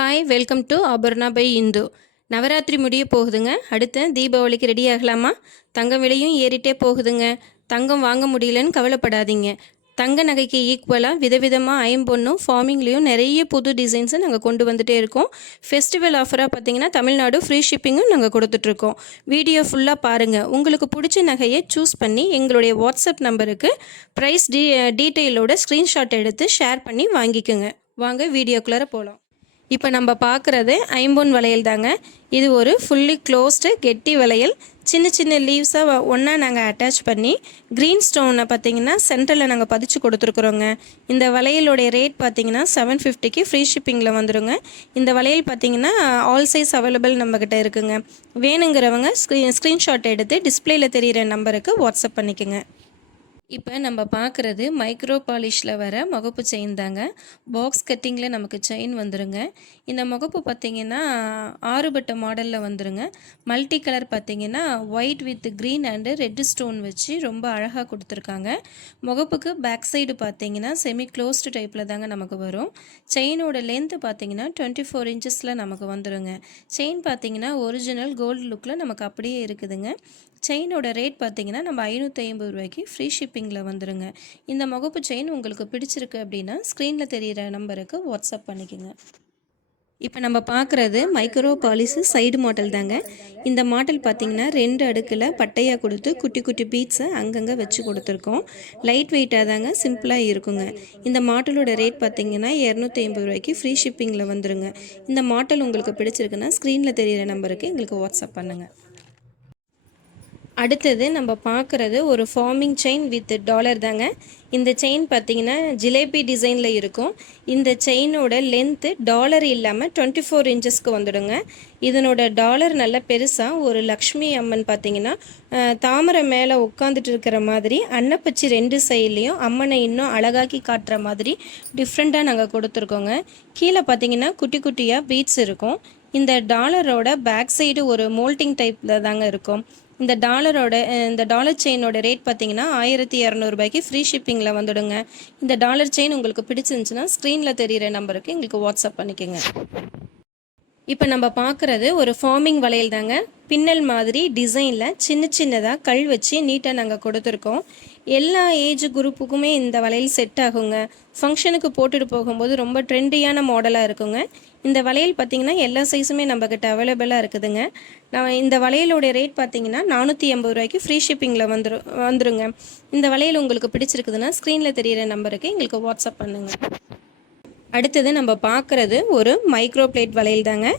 Hi welcome to Aparna by Indhu. Navaratri முடிய போகுதுங்க. அடுத்த தீபாவளிக்கு ரெடி ஆகலாமா? தங்கம் விலையும் ஏறிட்டே போகுதுங்க. தங்கம் வாங்க முடியலன்னு கவலைப்படாதீங்க. தங்க நகைக்கு ஈக்குவலாக விதவிதமாக ஐம்பொன்னும் ஃபார்மிங்லேயும் நிறைய புது டிசைன்ஸை நாங்கள் கொண்டு வந்துகிட்டே இருக்கோம். ஃபெஸ்டிவல் ஆஃபராக பார்த்தீங்கன்னா தமிழ்நாடு ஃப்ரீ ஷிப்பிங்கும் நாங்கள் கொடுத்துட்ருக்கோம். வீடியோ ஃபுல்லாக பாருங்கள். உங்களுக்கு பிடிச்ச நகையை சூஸ் பண்ணி எங்களுடைய வாட்ஸ்அப் நம்பருக்கு ப்ரைஸ் டீட்டெயிலோட ஸ்க்ரீன்ஷாட் எடுத்து ஷேர் பண்ணி வாங்கிக்கோங்க. வாங்க வீடியோக்குள்ளார போகலாம். இப்போ நம்ம பார்க்குறது ஐம்பொன் வளையல் தாங்க. இது ஒரு ஃபுல்லி க்ளோஸ்டு கெட்டி வளையல். சின்ன சின்ன லீவ்ஸாக ஒன்றா நாங்கள் அட்டாச் பண்ணி க்ரீன் ஸ்டோனை பார்த்திங்கன்னா சென்டரில் நாங்கள் பதிச்சு கொடுத்துருக்குறோங்க. இந்த வளையலுடைய ரேட் பார்த்திங்கன்னா 750க்கு ஃப்ரீ ஷிப்பிங்கில் வந்துடுங்க. இந்த வளையல் பார்த்திங்கன்னா ஆல் சைஸ் அவைலபிள் நம்மக்கிட்ட இருக்குங்க. வேணுங்கிறவங்க ஸ்க்ரீன்ஷாட் எடுத்து டிஸ்பிளேயில் தெரிகிற நம்பருக்கு வாட்ஸ்அப் பண்ணிக்கோங்க. இப்போ நம்ம பார்க்குறது மைக்ரோ பாலிஷில் வர முகப்பு செயின் தாங்க. பாக்ஸ் கட்டிங்கில் நமக்கு செயின் வந்துடுங்க. இந்த முகப்பு பார்த்திங்கன்னா 6 பட்டை மாடலில் வந்துடுங்க. மல்டி கலர் பார்த்திங்கன்னா white with green and red stone வச்சு ரொம்ப அழகாக கொடுத்துருக்காங்க. முகப்புக்கு பேக் சைடு பார்த்திங்கன்னா செமி க்ளோஸ்டு டைப்பில் தாங்க நமக்கு வரும். செயினோட லென்த்து பார்த்திங்கன்னா 24 இன்ச்சஸில் நமக்கு வந்துடுங்க. செயின் பார்த்திங்கன்னா ஒரிஜினல் கோல்டு லுக்கில் நமக்கு அப்படியே இருக்குதுங்க. செயினோட ரேட் பார்த்திங்கன்னா நம்ம 550 ரூபாய்க்கு ஃப்ரீ ஷிப்பிங்கில் வந்துடுங்க. இந்த முகப்பு செயின் உங்களுக்கு பிடிச்சிருக்கு அப்படின்னா ஸ்க்ரீனில் தெரிகிற நம்பருக்கு வாட்ஸ்அப் பண்ணிக்கோங்க. இப்போ நம்ம பார்க்குறது மைக்ரோ பாலிஸு சைடு மாடல் தாங்க. இந்த மாடல் பார்த்திங்கன்னா 2 அடுக்கில் பட்டையாக கொடுத்து குட்டி குட்டி பீட்ஸை அங்கங்கே வச்சு கொடுத்துருக்கோம். லைட் வெயிட்டாக தாங்க, சிம்பிளாக இருக்குங்க. இந்த மாடலோட ரேட் பார்த்திங்கன்னா 250 ரூபாய்க்கு ஃப்ரீ ஷிப்பிங்கில் வந்துடுங்க. இந்த மாடல் உங்களுக்கு பிடிச்சிருக்குன்னா ஸ்க்ரீனில் தெரிகிற நம்பருக்கு எங்களுக்கு வாட்ஸ்அப் பண்ணுங்கள். அடுத்தது நம்ம பார்க்குறது ஒரு ஃபார்மிங் செயின் வித் டாலர் தாங்க. இந்த செயின் பார்த்திங்கன்னா ஜிலேபி டிசைனில் இருக்கும். இந்த செயினோட லென்த்து டாலர் இல்லாமல் 24 இன்ச்சஸ்க்கு வந்துடுங்க. இதனோட டாலர் நல்ல பெருசாக ஒரு லக்ஷ்மி அம்மன் பார்த்திங்கன்னா தாமரை மேலே உட்காந்துட்டு இருக்கிற மாதிரி அன்னப்பச்சி 2 சைட்லேயும் அம்மனை இன்னும் அழகாக்கி காட்டுற மாதிரி டிஃப்ரெண்ட்டாக நாங்கள் கொடுத்துருக்கோங்க. கீழே பார்த்திங்கன்னா குட்டி குட்டியாக பீட்ஸ் இருக்கும். இந்த டாலரோட பேக் சைடு ஒரு மோல்டிங் டைப்பில் தாங்க இருக்கும். இந்த டாலர் செயினோட ரேட் பார்த்திங்கன்னா 1200 ரூபாய்க்கு ஃப்ரீ ஷிப்பிங்கில் வந்துடுங்க. இந்த டாலர் செயின் உங்களுக்கு பிடிச்சிருந்துச்சுன்னா ஸ்க்ரீனில் தெரிகிற நம்பருக்கு எங்களுக்கு வாட்ஸ்அப் பண்ணிக்கோங்க. இப்போ நம்ம பார்க்குறது ஒரு ஃபார்மிங் வளையல் தாங்க. பின்னல் மாதிரி டிசைனில் சின்ன சின்னதாக கல் வச்சு நீட்டாக நாங்கள் கொடுத்துருக்கோம். எல்லா ஏஜ் குரூப்புக்குமே இந்த வளையல் செட் ஆகுங்க. ஃபங்க்ஷனுக்கு போட்டுட்டு போகும்போது ரொம்ப ட்ரெண்டியான மாடலாக இருக்குங்க. இந்த வளையல் பார்த்திங்கன்னா எல்லா சைஸுமே நம்மக்கிட்ட அவைலபிளாக இருக்குதுங்க. இந்த வளையலோடைய ரேட் பார்த்திங்கன்னா 480 ரூபாய்க்கு ஃப்ரீ ஷிப்பிங்கில் வந்துருங்க. இந்த வளையல் உங்களுக்கு பிடிச்சிருக்குதுன்னா ஸ்க்ரீனில் தெரிகிற நம்பருக்கு எங்களுக்கு வாட்ஸ்அப் பண்ணுங்கள். அடுத்தது நம்ம பார்க்குறது ஒரு மைக்ரோ பிளேட் வளையல் தாங்க.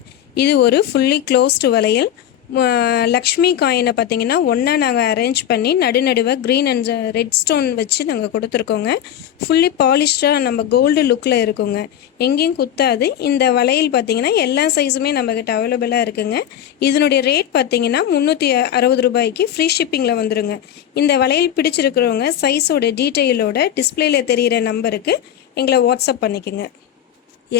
இது ஒரு ஃபுல்லி க்ளோஸ்டு வளையல். லக்ஷ்மி காயினை பார்த்திங்கன்னா ஒன்றா நாங்கள் அரேஞ்ச் பண்ணி நடுவாக க்ரீன் அண்ட் ரெட் ஸ்டோன் வச்சு நாங்கள் கொடுத்துருக்கோங்க. ஃபுல்லி பாலிஷ்டாக நம்ம கோல்டு லுக்கில் இருக்குங்க. எங்கேயும் குத்தாது. இந்த வளையல் பார்த்திங்கன்னா எல்லா சைஸுமே நம்மக்கிட்ட அவைலபிளாக இருக்குங்க. இதனுடைய ரேட் பார்த்திங்கன்னா 360 ரூபாய்க்கு ஃப்ரீ ஷிப்பிங்கில் வந்துடுங்க. இந்த வளையல் பிடிச்சிருக்கிறவங்க சைஸோட டீட்டெயிலோட டிஸ்பிளேயில் தெரிகிற நம்பருக்கு எங்களை வாட்ஸ்அப் பண்ணிக்கோங்க.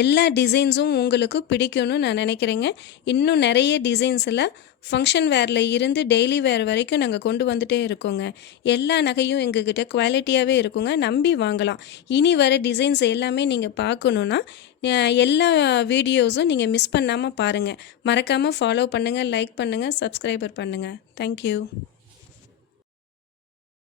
எல்லா டிசைன்ஸும் உங்களுக்கு பிடிக்கும்னு நான் நினைக்கிறேங்க. இன்னும் நிறைய டிசைன்ஸில் ஃபங்க்ஷன் வேரில் இருந்து டெய்லி வேர் வரைக்கும் நாங்கள் கொண்டு வந்துகிட்டே இருக்கோங்க. எல்லா நகையும் எங்ககிட்ட குவாலிட்டியாகவே இருக்குங்க. நம்பி வாங்கலாம். இனி வர டிசைன்ஸ் எல்லாமே நீங்கள் பார்க்கணுன்னா எல்லா வீடியோஸும் நீங்கள் மிஸ் பண்ணாமல் பாருங்கள். மறக்காமல் ஃபாலோ பண்ணுங்கள், லைக் பண்ணுங்கள், சப்ஸ்கிரைபர் பண்ணுங்கள். தேங்க்யூ.